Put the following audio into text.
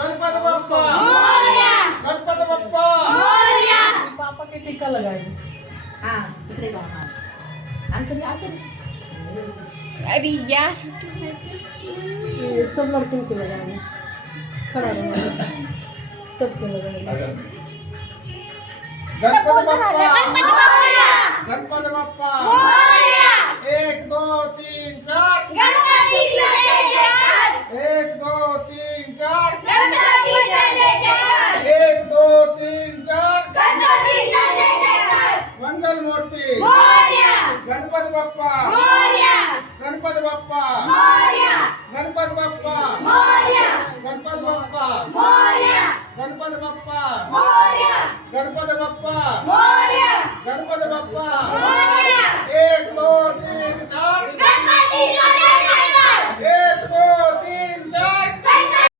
गणपती बाप्पा मोरया गणपती बाप्पा मोरया पापा के टीका लगाए हां इकडे बघा हां आणखी अरे यार ये सब लड़कियों के लगाए खड़ा रहना सबके लगाए गणपती बाप्पा मोरया गणपती बाप्पा मोरया 1 2 3 4 गणपतीचा जय जयकार 1 2 3 4 गणपतीचा जय जयकार 1 2 3 4 गणपतीचा जय जयकार मंगल मूर्ती मोरया गणपती बाप्पा मोरया गणपती बाप्पा मोरया गणपती बाप्पा मोरया गणपती बाप्पा मोरया गणपती बाप्पा मोरया गणपती बाप्पा मोरया गणपती बाप्पा मोरया